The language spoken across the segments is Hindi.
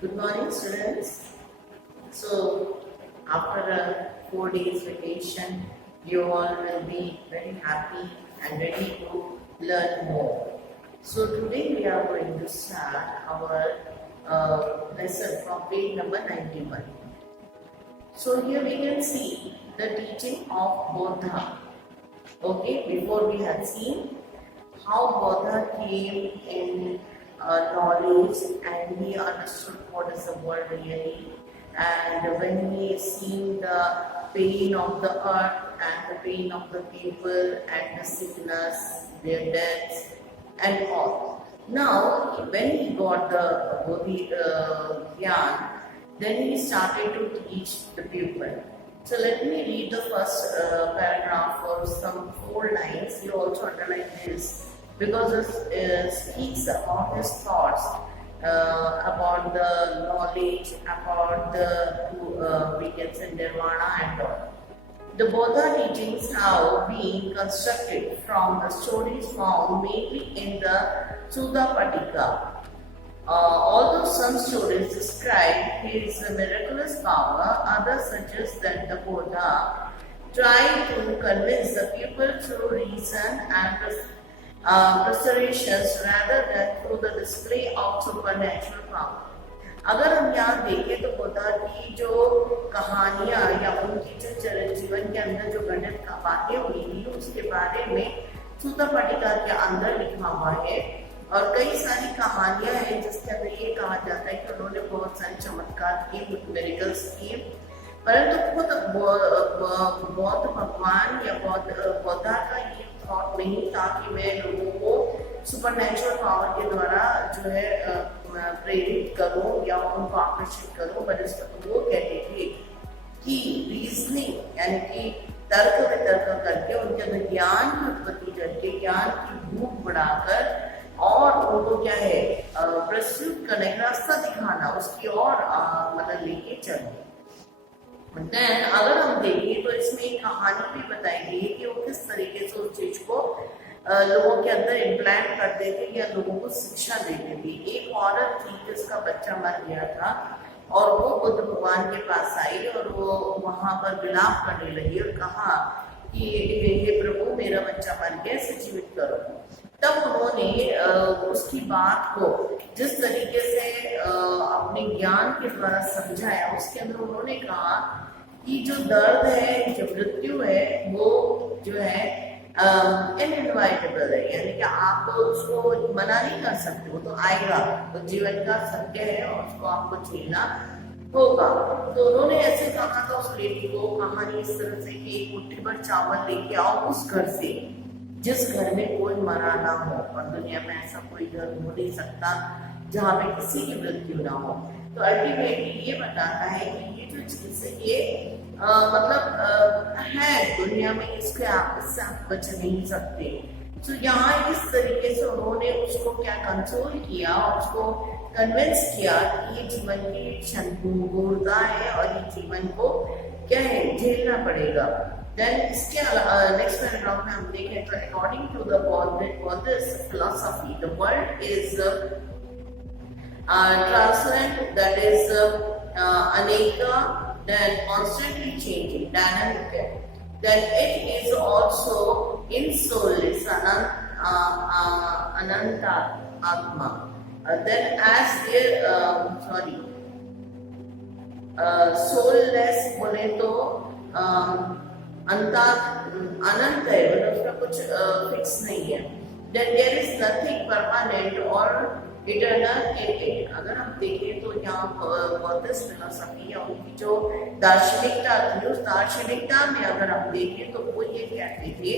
Good morning, students. So, after a 4 days vacation, you all will be very happy and ready to learn more. So, today we are going to start our lesson from page number 91. So, here we can see the teaching of Bodha. Okay, before we had seen how Bodha came in knowledge and he understood what is the world really, and when he seen the pain of the earth and the pain of the people and the sickness, their deaths and all. Now when he got the Bodhi Gyan, then he started to teach the pupil. So let me read the first paragraph for some 4 lines. You also underline this because it speaks about his thoughts, about the knowledge, about the we can say nirvana and all. The Bodha teachings have been constructed from the stories found mainly in the Sutta Pitaka. Although some stories describe his miraculous power, others suggest that the Buddha tried to convince the people through reason and persuasions rather than through the display of supernatural power. अगर हम यहाँ देखें तो बुद्धा की जो कहानियाँ या उनकी जो जीवन के अंदर जो गणित का बातें हुई थी उसके बारे में सूत्ता पिटका के अंदर लिखा हुआ है और कई सारी कहानियां हैं जिसके अंदर ये कहा जाता है कि उन्होंने बहुत सारे चमत्कार किए, मिरेकल्स किए, परंतु खुद बौद्ध भगवान या बौद्धा का ये थॉट नहीं था कि मैं लोगों को सुपरनेचुरल पावर के द्वारा जो है प्रेरित करूं या उनको आकर्षित करूं, पर वो कहते थे कि रीजनिंग यानी कि तर्क वितर्क करके उनके अंदर ज्ञान की उत्पत्ति करके ज्ञान की भूख बढ़ाकर और उनको क्या है प्रस्तुत करने का रास्ता दिखाना, उसकी और मतलब लेके चलना। देन अगर हम देखें तो इसमें एक कहानी भी बताई गई है कि वो किस तरीके से उस चीज को लोगों के अंदर इम्प्लांट करते थे या लोगों को शिक्षा देते थे। एक औरत थी जिसका बच्चा मर गया था और वो बुद्ध भगवान के पास आई और वो वहां पर विलाप करने लगी और कहा कि हे प्रभु मेरा बच्चा मर गया, इसे जीवित करो। तब उन्होंने उसकी बात को जिस तरीके से अपने ज्ञान के द्वारा समझाया, उसके अंदर उन्होंने कहा कि जो दर्द है, जो मृत्यु है, वो जो है इनइनवाइटेबल है, यानी कि आप उसको मना नहीं कर सकते, वो तो आएगा, तो जीवन का सत्य है और उसको आपको झेलना होगा। तो उन्होंने ऐसे कहा था उस लेडी को, कहानी इस तरह से कि एक मुट्ठी भर चावल लेके आओ उस घर से जिस घर में कोई मरा ना हो, और दुनिया में ऐसा कोई घर हो नहीं सकता जहाँ पे किसी की मृत्यु ना हो। तो अल्टीमेटली ये बताता है कि ये जो चीज है ये मतलब है दुनिया में, इसके इससे आप बच नहीं सकते। तो यहाँ इस तरीके से उन्होंने उसको क्या कंसोल किया और उसको कन्विंस किया कि ये जीवन की क्षणभंगुरता है और ये जीवन को क्या है झेलना पड़ेगा। देन इसके नेक्स्ट पैराग्राफ में हम देखें तो according to the Buddhist philosophy, the world is transient, that is aneka, then constantly changing, dynamic. Then it is also insoulless, ananta atma. Then as there, soulless बोले तो अनंत है, मतलब उसका कुछ फिक्स नहीं है। Then there is nothing permanent or eternal in it. अगर हम देखें तो यहाँ बौद्धिस्ट फिलॉसफी या उनकी जो दार्शनिकता थी, उस दार्शनिकता में अगर हम देखें तो वो ये कहते थे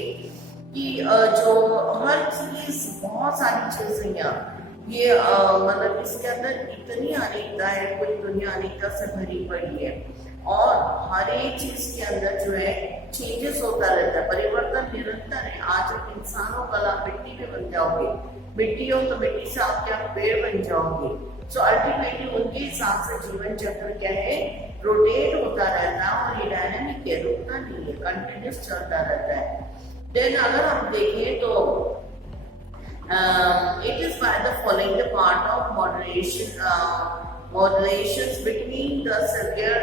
कि जो हर चीज, बहुत सारी चीजें ये मतलब इसके अंदर इतनी अनेकता है, पूरी दुनिया अनेकता से भरी पड़ी है और हर एक चीज के अंदर जो है चेंजेस होता रहता है, परिवर्तन निरंतर है। आज आप इंसान हो, कल आप मिट्टी में बन जाओगे, मिट्टी हो तो मिट्टी से आप क्या पेड़ बन जाओगे। सो अल्टीमेटली उनके हिसाब से जीवन चक्र क्या है, रोटेट होता रहता है और ये डायनामिक है, रुकता नहीं है, कंटिन्यूस चलता रहता है। देन अगर हम देखें तो it is by the following the part of moderation modulations between the severe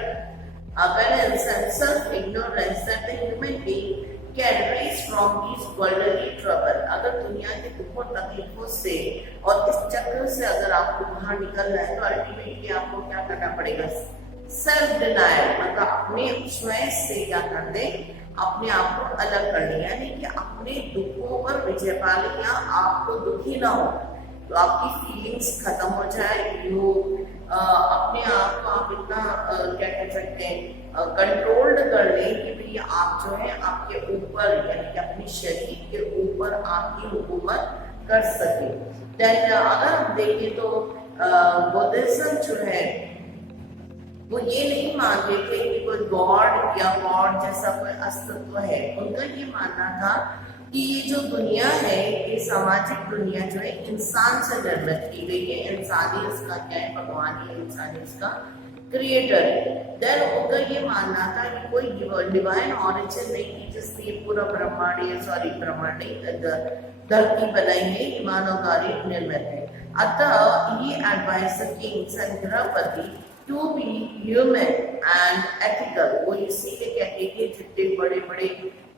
balance and self-ignorance that the human being can raise from these worldly trouble. अगर दुनिया के दुखों तकलीफों से और इस चक्र से अगर आपको बाहर निकलना है तो अल्टीमेटली आपको क्या करना पड़ेगा? सेल्फ डिनायल, मतलब अपने स्वयं से क्या कर दे, अपने आप को अलग कर ले, यानी कि अपने दुखों पर विजय पा ले या आपको दुखी ना हो, तो आपकी फीलिंग्स खत्म हो जाए, यू अपने आप को आप इतना क्या कह सकते हैं कंट्रोल्ड कर ले कि भाई आप जो है आपके ऊपर यानी कि अपने शरीर के ऊपर आपकी हुकूमत कर सके। देन अगर हम देखें तो बुद्धिज्म जो है वो ये नहीं मानते थे कि कोई गॉड या गॉड जैसा कोई अस्तित्व है। उनका ये मानना था कि ये जो दुनिया है, ये सामाजिक दुनिया जो है इंसान से निर्मित की गई है, इंसान ही इसका क्या है, भगवान ही इंसान ही इसका क्रिएटर है। देन उनका ये मानना था कि कोई डिवाइन ऑरिजिन नहीं थी जिसने पूरा ब्रह्मांड ब्रह्मांड धरती बनाई है, मानवकारी निर्मित है। अतः ये एडवाइस किंग्स एंड गृहपति to be human and ethical. वो इसीलिए कहते हैं जितने बड़े बड़े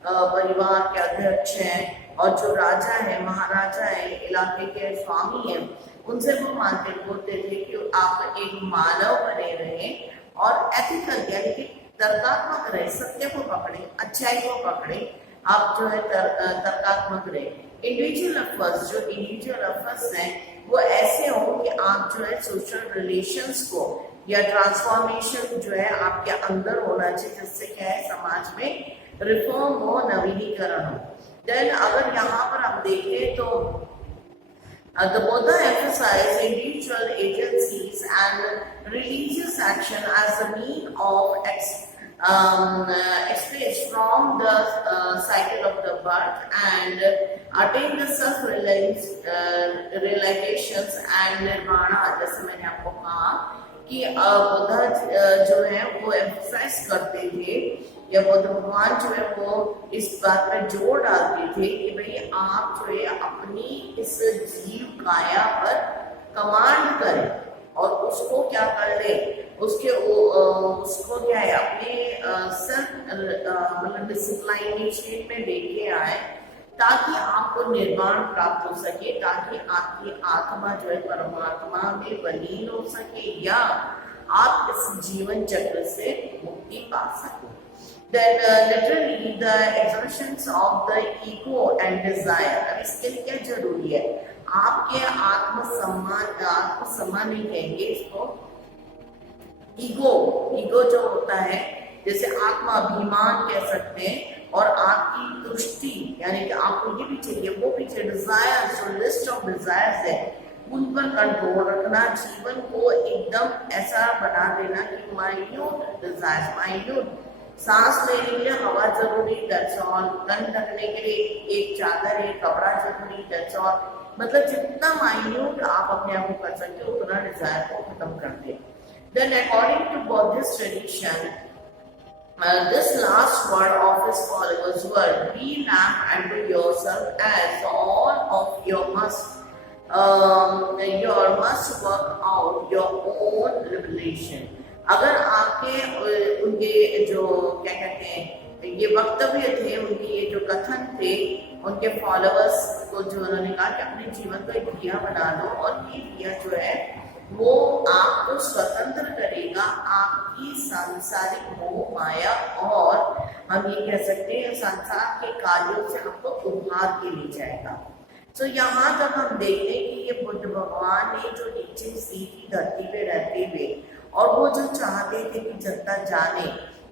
परिवार के अध्यक्ष हैं और जो राजा है, महाराजा है, इलाके के स्वामी हैं, उनसे वो मानते बोलते थे कि आप एक मानव बने रहे और एथिकल यानी कि तर्कात्मक रहे, सत्य को पकड़े, अच्छाई को पकड़े, आप जो है तर्कात्मक रहे। इंडिविजुअल एफर्ट्स, जो इंडिविजुअल एफर्ट्स हैं वो ऐसे हो कि आप जो है सोशल रिलेशंस को या ट्रांसफॉर्मेशन जो है आपके अंदर होना चाहिए, जिससे क्या है समाज में रिफॉर्म हो, नवीनीकरण हो। देन अगर यहाँ पर हम देखें तो the Buddha emphasized individual agencies and religious action as a mean of escape from the cycle of the birth and attain the realizations and nirvana। जैसे मैंने आपको कहा कि बुद्धा जो है वो एम्फसाइज करते थे या बुद्ध भगवान जो है वो इस बात पर जोर डालते थे कि भाई आप जो है अपनी इस जीव काया पर कमांड करें और उसको क्या कर ले, उसको क्या है अपने सेल्फ मतलब डिसिप्लिनेशन में लेके आए ताकि आपको निर्वाण प्राप्त हो सके, ताकि आपकी आत्मा जो है परमात्मा में विलीन हो सके या आप इस जीवन चक्र से मुक्ति पा सको। Then literally the exertions of the ego and desire। अब इसके लिए क्या जरूरी है? आपके आत्मसम्मान नहीं कहेंगे इसको, ईगो जो होता है, जैसे आत्माभिमान कह सकते हैं, और आपकी तुष्टि यानी कि आपको ये भी चाहिए वो भी चाहिए, डिजायर, जो लिस्ट ऑफ डिजायर्स है उन पर कंट्रोल रखना, जीवन को एकदम ऐसा बना देना कि माइन्यूट डिजायर्स, माइन्यूट सांस लेने के लिए हवा जरूरी, दैट्स ऑल, तन ढकने के लिए एक चादर, एक कपड़ा जरूरी, दैट्स ऑल। मतलब जितना माइन्यूट आप अपने आप को कर सकते हो उतना डिजायर को खत्म कर दे। Then according to Buddhist tradition, this last word of his followers were, be lamp unto yourself as all of you must work out your own revelation। अगर आपके उनके जो क्या कहते हैं ये वक्तव्य थे, उनके ये जो कथन थे, उनके फॉलोअर्स को जो उन्होंने कहा कि अपने जीवन को एक दिया बना लो और ये दिया जो है वो आपको स्वतंत्र करेगा आपकी सांसारिक मोह माया और हम ये कह सकते हैं संसार के कार्यों से आपको उद्धार के लिए जाएगा। तो यहाँ तक हम देखते हैं कि ये बुद्ध भगवान ने जो नीचे सीधी धरती पे रहते हुए और वो जो चाहते थे कि जनता जाने,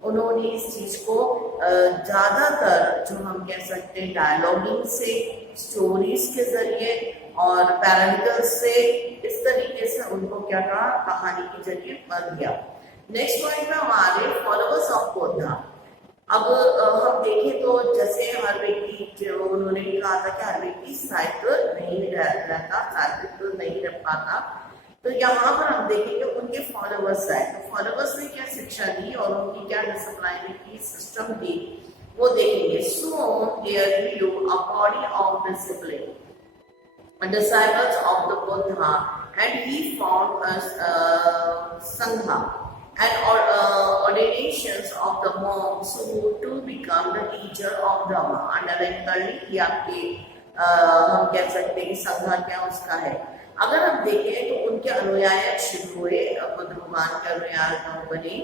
उन्होंने इस चीज को ज्यादातर जो हम कह सकते हैं डायलॉगिंग से, स्टोरीज के जरिए और पैरामिकल से, इस तरीके से उनको क्या कहा, कहानी के जरिए कर दिया। नेक्स्ट पॉइंट में हमारे फॉलोअर्स ऑफ बुद्धा। अब हम देखें तो जैसे हर व्यक्ति, जो उन्होंने कहा था कि हर व्यक्ति साइकिल नहीं रहता, साइकिल नहीं रह पाता, तो यहाँ पर हम देखेंगे उनके फॉलोअर्स आए, तो फॉलोअर्स ने क्या शिक्षा दी और उनकी क्या डिसिप्लिन की सिस्टम दी वो देखेंगे। So there view a body of discipline, disciples of the Buddha, and he found us sangha and ordinations of the monks who to become the teacher of Dhamma underline कर ली कि आपके हम कह सकते हैं कि संघा क्या उसका है। अगर हम देखें तो उनके अनुयायी शुरू हुए, बुद्ध भगवान के अनुयायी बने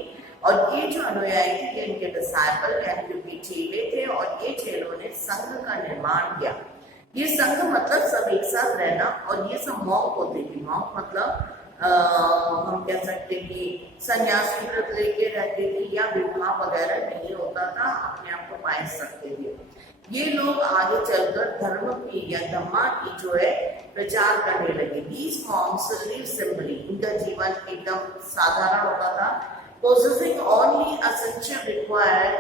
और ये जो अनुयायी थे ये इनके डिसाइपल यानी जो चेले थे और ये चेलों ने संघ का निर्माण किया। ये संघ मतलब सब एक साथ रहना और ये सब मॉन्क होते थे। मॉन्क मतलब हम कह सकते हैं कि सन्यासी व्रत लेके रहते थे या विवाह वगैरह नहीं होता था, अपने आप को पाइस रखते थे। ये लोग आगे चलकर धर्म की या धम्मा की जो है प्रचार करने लगे। These monks live simply, इनका जीवन एकदम साधारण होता था। Possessing only essential requires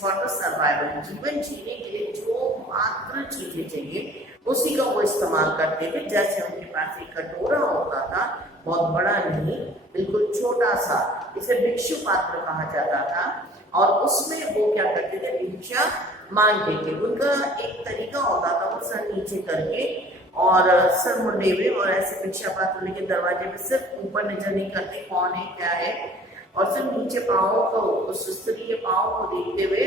for the survival, जीवन जीने के लिए जो मात्र चीजें चाहिए उसी का वो इस्तेमाल करते थे। जैसे उनके पास एक कटोरा होता था, बहुत बड़ा नहीं, बिल्कुल छोटा सा, इसे भिक्षु पात्र कहा जाता था और उसमें वो क्या करते थे, भिक्षा मांगते थे। उनका एक तरीका होता था, वो सर नीचे करके और सर मुंडे हुए और ऐसे भिक्षा पात्र लेके दरवाजे में सिर्फ ऊपर नजर नहीं करते कौन है क्या है, और सिर्फ नीचे पाँव को, उस स्त्री के पाँव को देखते हुए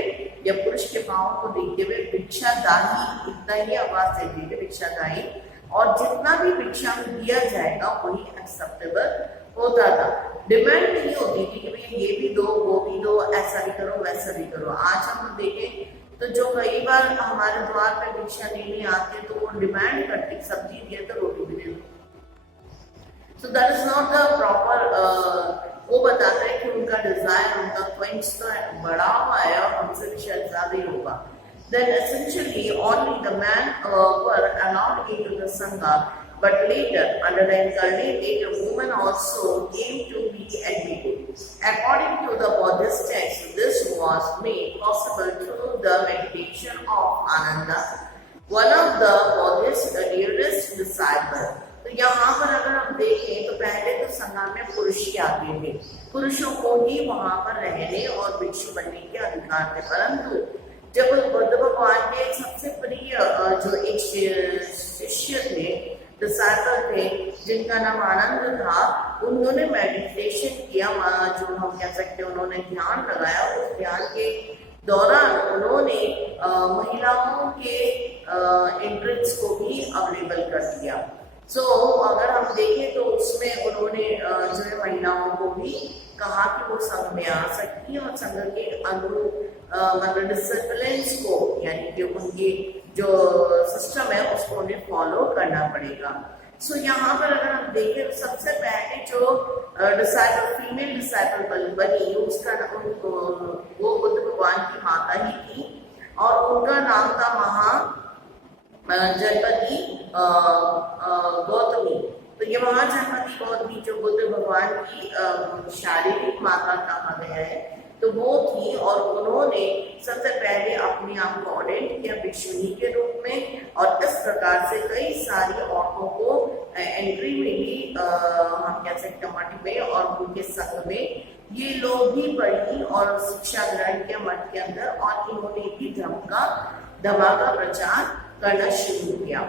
या पुरुष के पाँव को देखते हुए भिक्षा दाही, इतना ही आवाज देते थे भिक्षा दाही, और जितना भी भिक्षा में दिया जाएगा वही एक्सेप्टेबल होता था। डिमांड नहीं होती थी कि भैया ये भी दो वो भी दो, ऐसा भी करो वैसा भी करो। आज हम देखें तो जो कई बार हमारे द्वार पे भिक्षा लेने आते तो वो डिमांड करते, सब्जी दिए तो रोटी भी दे दो। So that is not the proper. वो बताता है कि उनका डिजायर, उनका क्वेंच तो बड़ा हुआ है और हमसे भी शायद ज्यादा ही होगा। Then essentially only the men were allowed into the sangha, but later, underline करने, later women also came to be admitted. According to the Buddhist text, this was made possible through the meditation of Ananda, one of the Buddhist dearest disciples. तो यहाँ पर अगर हम देखें तो पहले तो संघा में पुरुष ही आते थे, पुरुषों को ही वहां पर रहने और भिक्षु बनने के अधिकार थे। परंतु जब बुद्ध भगवान के सबसे प्रिय जो एक शिष्य थे, डिसाइपल थे, जिनका नाम आनंद था, उन्होंने मेडिटेशन किया, जो हम कह सकते हैं उन्होंने ध्यान लगाया। उस ध्यान के दौरान उन्होंने महिलाओं के एंट्रेंस को भी अवेलेबल कर दिया। सो अगर हम देखें तो उसमें उन्होंने जो है महिलाओं को भी कहा कि वो संघ में आ सकती है और संघ के मतलब डिसिप्लिन्स को, यानी कि उनकी जो सिस्टम है उसको उन्हें फॉलो करना पड़ेगा। सो यहाँ पर अगर हम देखें तो सबसे पहले जो डिसाइपल, फीमेल डिसाइपल बनी, उसका वो बुद्ध भगवान की माता ही थी और उनका नाम था जनपदी गौतमी। तो ये महाजनपदी गौतमी जो बुद्ध भगवान की शारीरिक माता कहा गया है, तो वो थी और उन्होंने सबसे पहले अपने आप को ऑर्डेन किया भिक्षुनी के रूप में और इस प्रकार से कई सारी औरतों को एंट्री मिली, हम कह सकते हैं मठ में, और उनके संघ में ये लोग भी पढ़ी और शिक्षा ग्रहण किया मठ के अंदर, और इन्होंने भी धम्मा का प्रचार करना शुरू किया।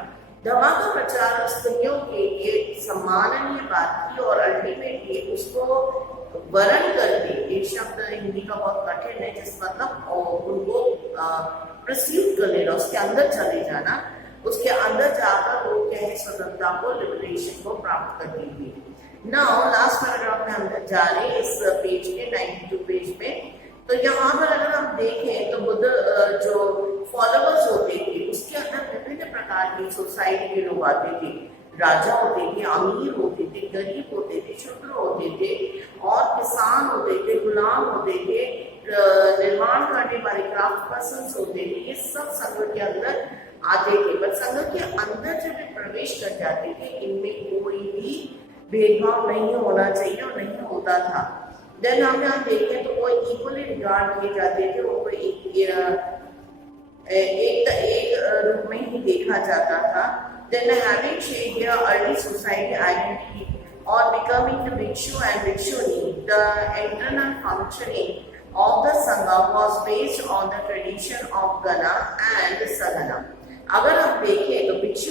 धम्मा का प्रचार स्त्रियों के लिए सम्माननीय बात थी और अल्टीमेटली उसको वर्ण करके, एक शब्द हिंदी का बहुत कठिन है जिस मतलब उनको प्रस्यूट कर लेना, उसके अंदर चले जाना, उसके अंदर जाकर वो क्या है स्वतंत्रता को, लिबरेशन को प्राप्त कर लीजिए। नाउ लास्ट पैराग्राफ में हम जा रहे हैं इस पेज के 92 पेज में। तो यहाँ पर अगर हम देखें तो बुद्ध जो फॉलोअर्स होते थे उसके अंदर विभिन्न प्रकार की सोसाइटी के लोग आते थे। राजा होते थे, अमीर होते थे, गरीब होते थे, शूद्र होते थे और किसान होते थे, गुलाम होते थे, निर्माण करने वाले क्राफ्ट पर्सन्स होते थे। ये सब संघ के अंदर आते थे। पर संघ के अंदर जब वे प्रवेश कर जाते थे इनमें कोई भी भेदभाव नहीं होना चाहिए और नहीं होता था। देन हम यहाँ देखें तो वो इक्वली रिगार्ड किए जाते थे, वो एक रूप में ही देखा जाता था। Then having shaped their early society identity or becoming the bhikshu and bhikshuni, the internal functioning of the sangha was based on the tradition of gana and sadhana. अगर हम देखें तो भिक्षु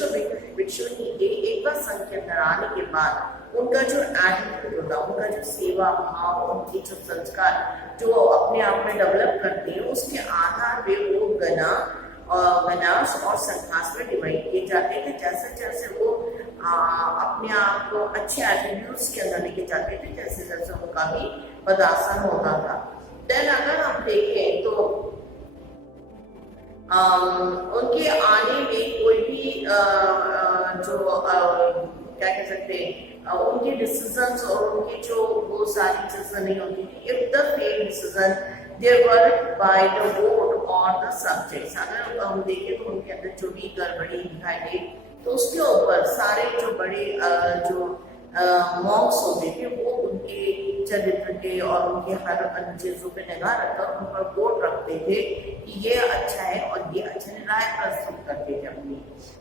भिक्षुनी एक बार संघ के अंदर आने के बाद उनका जो एटीट्यूड होता है, उनका जो सेवा भाव, उनकी जो संस्कार जो अपने आप में डेवलप करते हैं, उसके आधार पे वो गणास और संघास में डिवाइड किए जाते थे। जैसे जैसे वो अपने आप को अच्छे एट्रीब्यूट्स के अंदर लेके जाते थे, जैसे जैसे उनका भी पदासन होता था। देन अगर हम देखें तो उनके आने में कोई भी जो क्या कह सकते हैं, उनके डिसीजंस और उनकी जो वो सारी चीजें नहीं होती थी। If the fail decision they were by the vote और द सब्जेक्ट्स, अगर हम देखें तो उनके अंदर जो भी गड़बड़ी दिखाई दे तो उसके ऊपर सारे जो बड़े जो मॉन्क्स होते थे वो उनके चरित्र के और उनके हर अन्य चीजों पे निगाह रखकर उन पर वोट रखते थे कि ये अच्छा है और ये अच्छा है, राय प्रस्तुत करते थे अपनी।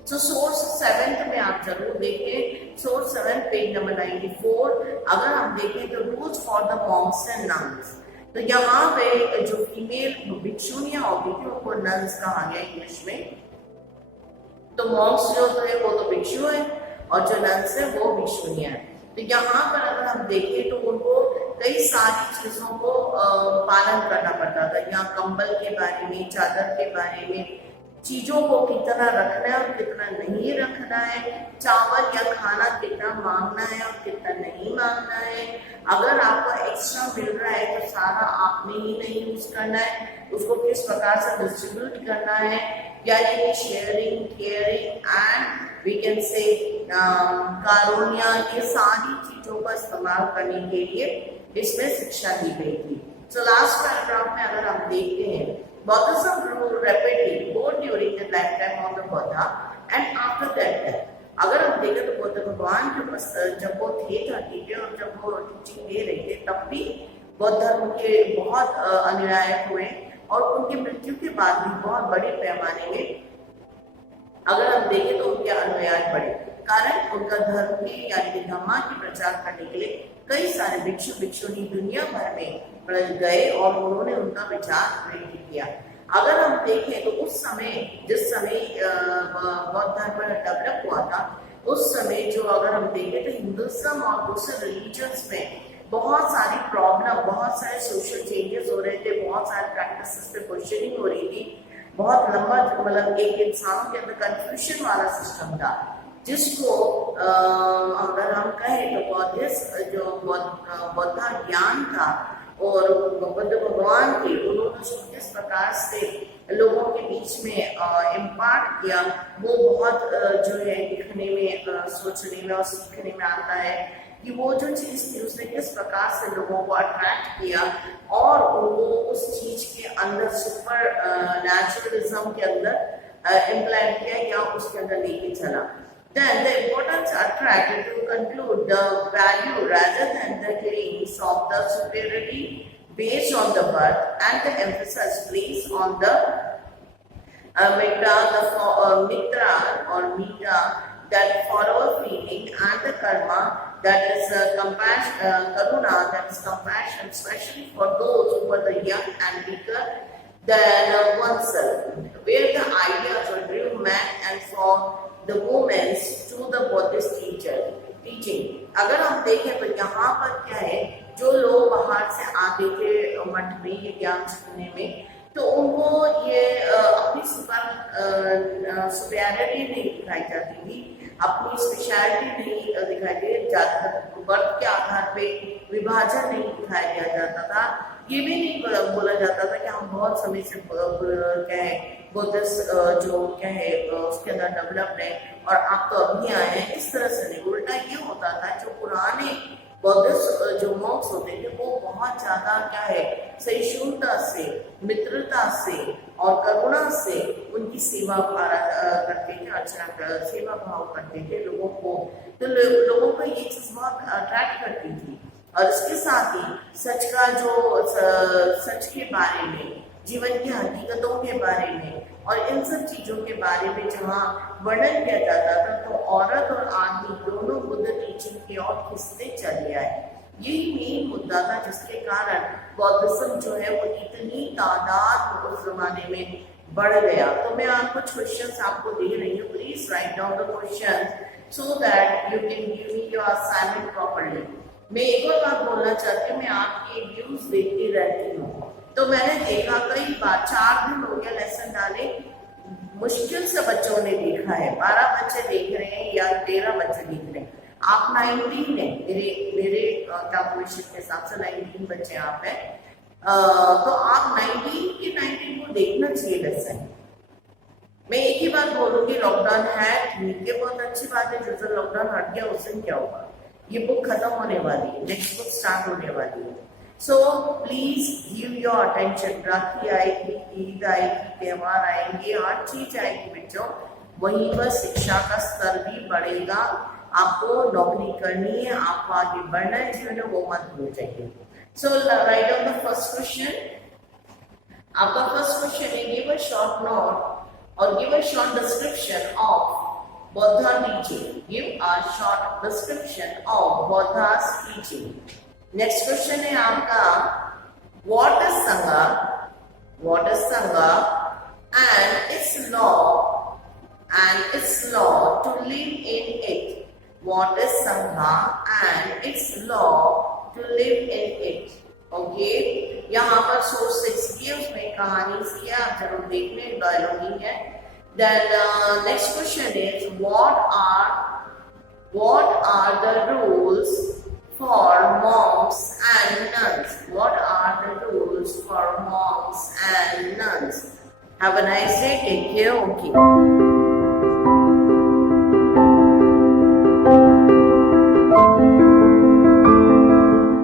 सो सोर्स 7 में आप जरूर देखें, सोर्स 7 पेज नंबर 94। अगर हम देखें तो rules for the Monks and nuns, तो यहाँ पे जो फीमेल भिक्षुनियां होती थी उनको नन्स कहा गया इंग्लिश में। तो मॉन्क्स जो है वो तो भिक्षु है और जो नन्स है वो भिक्षुनियां है। तो यहाँ पर अगर हम देखें तो उनको कई सारी चीजों को पालन करना पड़ता था। यहाँ कंबल के बारे में, चादर के बारे में, चीजों को कितना रखना है और कितना नहीं रखना है, चावल या खाना कितना मांगना है और कितना नहीं मांगना है, अगर आपको एक्स्ट्रा मिल रहा है तो सारा आपने ही नहीं यूज करना है, उसको किस प्रकार से डिस्ट्रीब्यूट करना है, यानी कि sharing, caring and we can say कारोनिया, ये सारी चीजों का इस्तेमाल करने के लिए इसमें शिक्षा दी गई थी। सो लास्ट पैराग्राफ में अगर हम देखते हैं, Buddhism grew rapidly both during the lifetime of the Buddha and after that death. अगर हम देखें तो बुद्ध भगवान जब वो थे धरती पे और जब वो टीचिंग दे रहे थे तब भी बौद्ध धर्म के बहुत अनुयायी हुए और उनकी मृत्यु के बाद भी बहुत बड़े पैमाने में अगर हम देखें तो उनके अनुयायी बढ़े। कारण उनका धर्म के यानी कि धम्मा की प्रचार करने के लिए कई सारे भिक्षु भिक्षुनी दुनिया भर में गए और उन्होंने उनका विचार प्रेरित किया। अगर हम देखें तो उस समय जिस समय बौद्ध धर्म डेवलप हुआ था उस समय जो अगर हम देखें तो हिंदुइज्म और दूसरे रिलीजन्स में बहुत सारी प्रॉब्लम, बहुत सारे सोशल चेंजेस हो रहे थे, बहुत सारे प्रैक्टिसेस पे क्वेश्चनिंग हो रही थी, बहुत लंबा मतलब एक इंसानों के अंदर कंफ्यूजन वाला सिस्टम था जिसको अगर हम कहें तो जो बौद्ध ज्ञान था और बुद्ध भगवान थे उन्होंने उसको किस प्रकार से लोगों के बीच में इम्पार्ट किया वो बहुत जो है दिखने में, सोचने में और सीखने में आता है कि वो जो चीज थी उसने किस प्रकार से लोगों को अट्रैक्ट किया और उनको उस चीज के अंदर सुपर नेचुरलिज्म के अंदर इम्प्लांट किया या उसके अंदर लेके चला। Then the importance attracted to conclude the value rather than the claims of the superiority based on the birth and the emphasis placed on the mitra or mita that follow feeling and the karma that is karuna, that is compassion, especially for those who are the young and weaker than oneself, where the ideas were driven man and for the movements to the Buddhist teaching. अगर हम देखें तो यहाँ पर क्या है, जो लोग बाहर से आते थे मठ में ये ज्ञान सीखने में तो उनको ये अपनी सुपीरियरिटी नहीं दिखाई जाती थी, अपनी स्पेशलिटी नहीं दिखाई दी जाती, वर्ग के आधार पे विभाजन नहीं दिखाया दिया जाता था, ये भी नहीं बोला जाता था कि हम बहुत समय से क्या है बुद्धिस्ट जो क्या है उसके अंदर डेवलप है और आप तो अभी आए हैं, इस तरह से नहीं। उल्टा ये होता था जो पुराने बुद्धिस्ट जो मॉन्क्स होते थे वो बहुत ज्यादा क्या है सहिष्णुता से, मित्रता से और करुणा से उनकी सेवा करते थे, अच्छा सेवा भाव करते थे लोगों को, तो लोगों को ये चीज बहुत अट्रैक्ट करती थी। और इसके साथ ही सच का जो सच के बारे में, जीवन की हकीकतों के बारे में और इन सब चीजों के बारे में जहाँ वर्णन किया जाता था तो औरत और आदमी दोनों बुद्ध टीचिंग की ओर खिसते चले आए। यही मेन मुद्दा था जिसके कारण बौद्धिज्म जो है वो इतनी तादाद में उस जमाने में बढ़ गया। तो मैं आप कुछ क्वेश्चंस आपको दे रही हूँ, please write down the questions so that you can give me your assignment properly. मैं एक और बात बोलना चाहती हूँ, मैं आपकी व्यूज देखती रहती हूँ, तो मैंने देखा कई बार 4 दिन हो गया लेसन डाले, मुश्किल से बच्चों ने देखा है, 12 बच्चे देख रहे हैं या 13 बच्चे देख रहे हैं। आप 19 है, मेरे कैलकुलेशन के हिसाब से 19 बच्चे आप हैं, तो आप 19 के 19 को देखना चाहिए लेसन। मैं एक ही बात बोलूंगी, लॉकडाउन है ठीक है, बहुत अच्छी बात है, जो लॉकडाउन हट गया उस दिन क्या होगा, ये बुक खत्म होने वाली है, नेक्स्ट बुक स्टार्ट होने वाली है। So please give your attention, Rakhi आएगी, ईद आएगी, त्योहार आएंगे, हर चीज आएगी बच्चों, वहीं पर शिक्षा का स्तर भी बढ़ेगा। आपको नौकरी करनी है, आपको आगे बढ़ना है जीवन में, वो मत भूल जाइए। So write on the first question. आपका फर्स्ट क्वेश्चन है, गिव अ शॉर्ट नोट और give a short description of Buddha teaching. Give a short description of Buddha's teaching. Next question है आपका, what is Sangha? What is Sangha and its law to live in it? What is Sangha and its law to live in it? Okay, यहाँ पर source 6 की है, उसमें कहानी सी है, आप जरूर देख लें, डायलॉग ही है। Then next question is, what are the rules for monks and nuns? What are the rules for monks and nuns? Have a nice day. Take care. Okay.